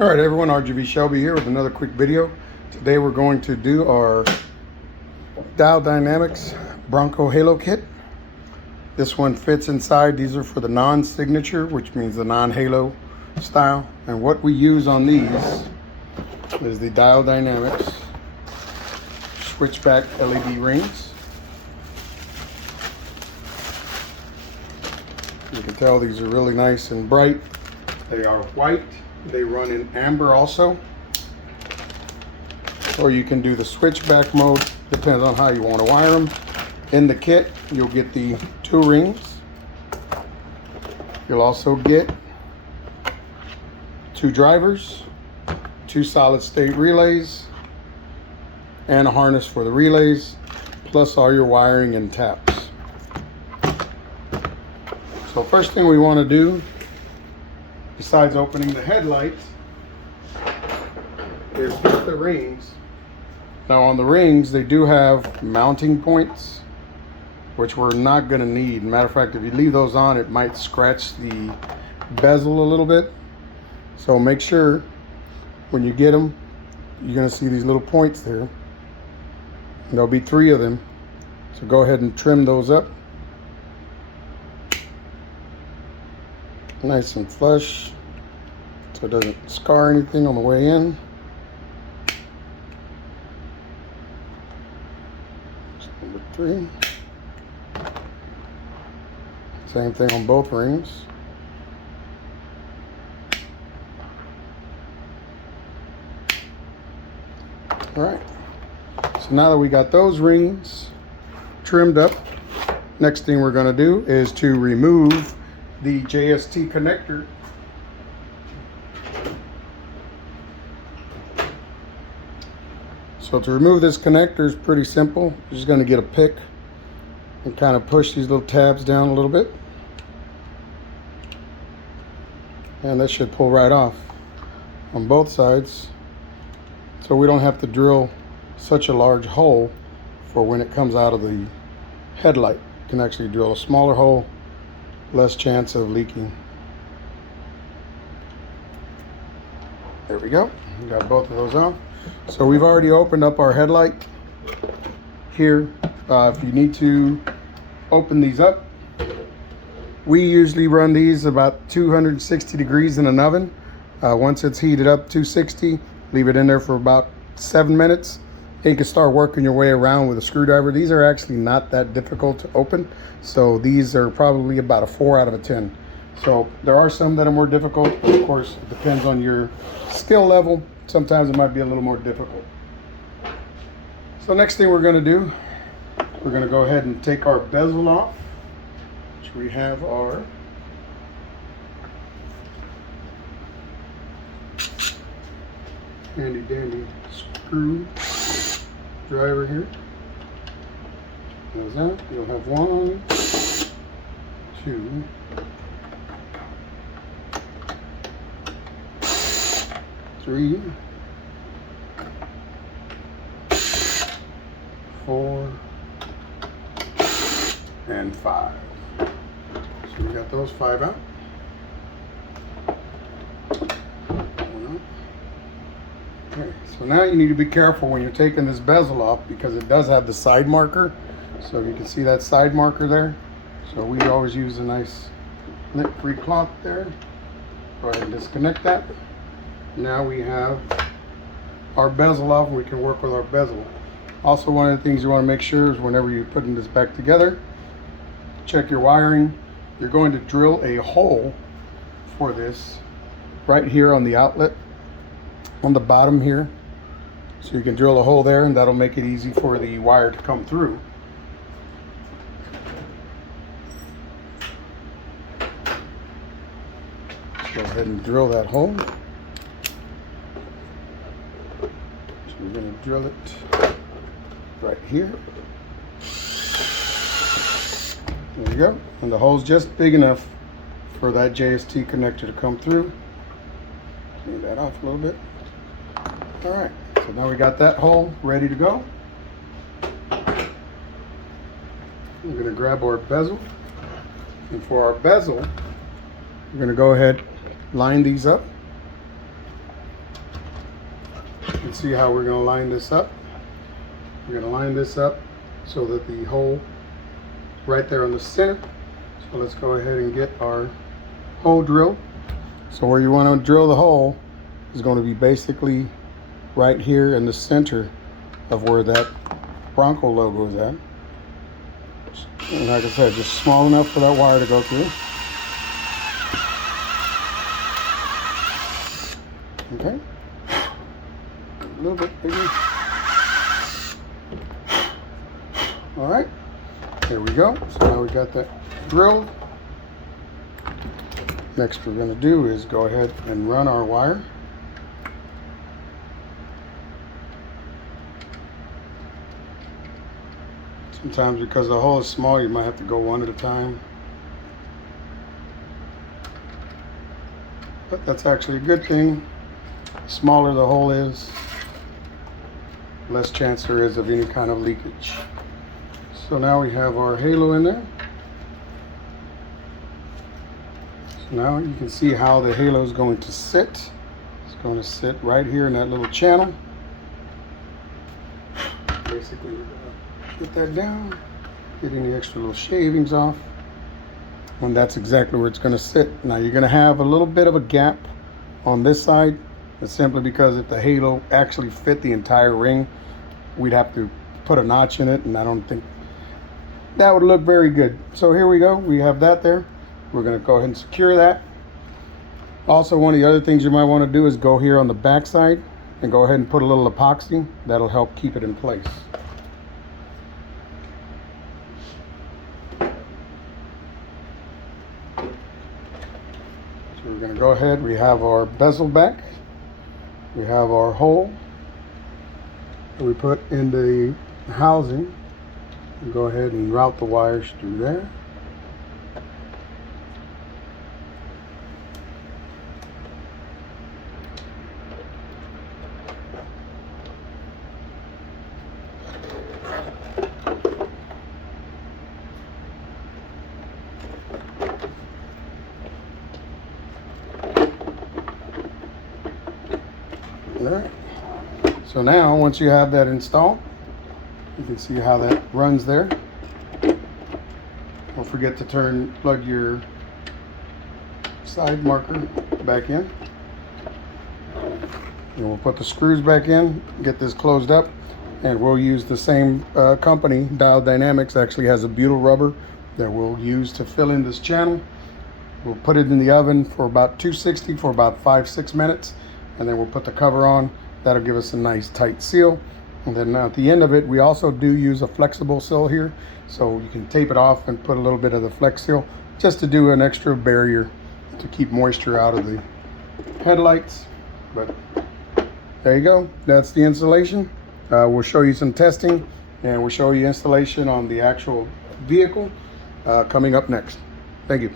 All right, everyone, RGV Shelby here with another quick video. Today we're going to do our Diode Dynamics Bronco Halo Kit. This one fits inside. These are for the non-signature, which means the non-halo style. And what we use on these is the Diode Dynamics Switchback LED rings. You can tell these are really nice and bright. They are white. They run in amber also. Or you can do the switchback mode, depends on how you want to wire them. In the kit, you'll get the 2 rings. You'll also get 2 drivers, 2 solid state relays, and a harness for the relays, plus all your wiring and taps. So first thing we want to do, besides opening the headlights, is get the rings. Now on the rings, they do have mounting points, which we're not going to need. Matter of fact, if you leave those on, it might scratch the bezel a little bit. So make sure when you get them, you're going to see these little points there. And there'll be 3 of them. So go ahead and trim those up. Nice and flush, so it doesn't scar anything on the way in. Number 3. Same thing on both rings. All right. So now that we got those rings trimmed up, next thing we're going to do is to remove the JST connector. So to remove this connector is pretty simple. You're just going to get a pick and kind of push these little tabs down a little bit, and that should pull right off on both sides, so we don't have to drill such a large hole for when it comes out of the headlight. You can actually drill a smaller hole, less chance of leaking. There we go. We got both of those on. So we've already opened up our headlight here. If you need to open these up, we usually run these about 260 degrees in an oven. Once it's heated up 260, leave it in there for about 7 minutes. You can start working your way around with a screwdriver. These are actually not that difficult to open. So these are probably about a 4 out of a 10. So there are some that are more difficult. Of course, it depends on your skill level. Sometimes it might be a little more difficult. So next thing we're going to do, we're going to go ahead and take our bezel off, which we have our handy dandy screw driver here. There's that. You'll have 1, 2, 3, 4, and 5. So we got those 5 out. Okay, so now you need to be careful when you're taking this bezel off, because it does have the side marker. So if you can see that side marker there, so we always use a nice lint-free cloth there. Go ahead and disconnect that. Now we have our bezel off, and we can work with our bezel. Also, one of the things you want to make sure is whenever you're putting this back together, check your wiring. You're going to drill a hole for this right here on the outlet, on the bottom here. So you can drill a hole there, and that'll make it easy for the wire to come through. Let's go ahead and drill that hole. So we're going to drill it right here. There we go. And the hole's just big enough for that JST connector to come through. Clean that off a little bit. All right, so now we got that hole ready to go. We're going to grab our bezel, and for our bezel, we're going to go ahead, line these up. can see how we're going to line this up. We're going to line this up so that the hole right there on the center. So let's go ahead and get our hole drill. So where you want to drill the hole is going to be basically right here in the center of where that Bronco logo is at. And like I said, just small enough for that wire to go through. Okay. A little bit bigger. All right. There we go. So now we got that drilled. Next we're going to do is go ahead and run our wire. Sometimes because the hole is small, you might have to go one at a time. But that's actually a good thing. The smaller the hole is, less chance there is of any kind of leakage. So now we have our halo in there. So now you can see how the halo is going to sit. It's going to sit right here in that little channel. Basically, we're going to get that down, get any extra little shavings off. And that's exactly where it's going to sit. Now you're going to have a little bit of a gap on this side. It's simply because if the halo actually fit the entire ring, we'd have to put a notch in it, and I don't think that would look very good. So here we go. We have that there. We're going to go ahead and secure that. Also, one of the other things you might want to do is go here on the back side and go ahead and put a little epoxy. That'll help keep it in place. So we're going to go ahead. We have our bezel back. We have our hole that we put in the housing. We'll go ahead and route the wires through there. Alright, so now once you have that installed, you can see how that runs there. Don't forget to plug your side marker back in. And we'll put the screws back in, get this closed up, and we'll use the same company. Diode Dynamics actually has a butyl rubber that we'll use to fill in this channel. We'll put it in the oven for about 260 for about 5-6 minutes. And then we'll put the cover on. That'll give us a nice tight seal. And then at the end of it, we also do use a flexible seal here, so you can tape it off and put a little bit of the flex seal just to do an extra barrier to keep moisture out of the headlights. But there you go. That's the installation. We'll show you some testing, and we'll show you installation on the actual vehicle coming up next. Thank you.